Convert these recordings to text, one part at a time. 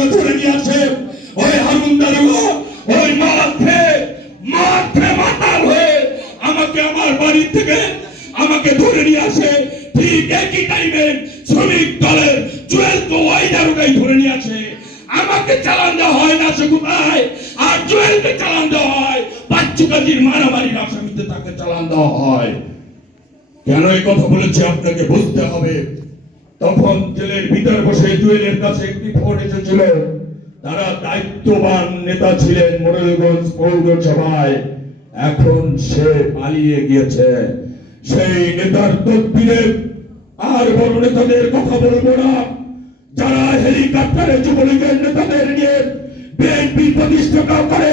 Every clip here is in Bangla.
দারুগা ধরে নিয়ে ওই হারুন ওই মাঠে মাঠে মাতাল হয়ে আমাকে আমার বাড়ি থেকে আমাকে ধরে নিয়ে আসে। ঠিক একই টাইমে শ্রমিক দলের জুয়েল ওই দারুগাই ধরে নিয়ে আসে। আমাকে চালান দেওয়া হয় না সে কোথায়? আর জুয়েলকে চালান দেওয়া হয় বাচ্চু কাজীর মারামারির আসামিতে তাকে চালান দেওয়া হয়। কেন এই কথা বলেছি? আপনাকে বুঝতে হবে। তখন জেলের ভিতর বসে জুয়েলের কাছে একটি ফোন এসেছিল। তারা দায়িত্ববান নেতা ছিলেন মোরেলগঞ্জ পৌরসভায়। এখন সে পালিয়ে গিয়েছে। সেই নেতার তদবিরে আর বড় নেতাদের কথা বলব না। যারা হেলিকপ্টারে যুবলীগের নেতাদের নিয়ে বিএনপি প্রতিষ্ঠা করে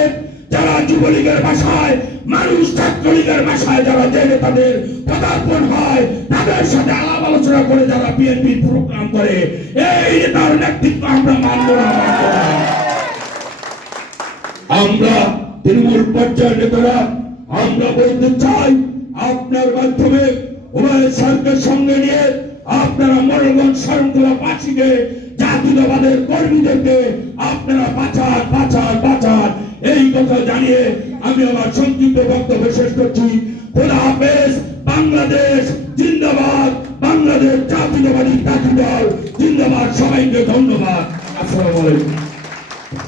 যুবলীগের ভাষায়, মানুষ ছাত্রলীগের ভাষায় যারা যে নেতাদের পদার্পণ হয়, তাদের সাথে আলাপ আলোচনা করে যারা বিএনপি প্রোগ্রাম করে, এই নেতার নেতৃত্ব আমরা মানব না আমরা তৃণমূল পর্যায়ের নেতারা, আমরা বলতে চাই, আপনার মাধ্যমে উভয় সরকার সঙ্গে নিয়ে আপনারা মনোরঞ্জন শরণকলা পাচিকে জাতীয়তাবাদের কর্মীদেরকে আপনারা এই কথা জানিয়ে আমি আমার সংক্ষিপ্ত বক্তব্য শেষ করছি। খোদা হাফেজ, বাংলাদেশ জিন্দাবাদ, বাংলাদেশ জাতীয়তাবাদী জাতীয় দল, জিন্দাবাদ, সবাইকে ধন্যবাদ। আসসালামু আলাইকুম।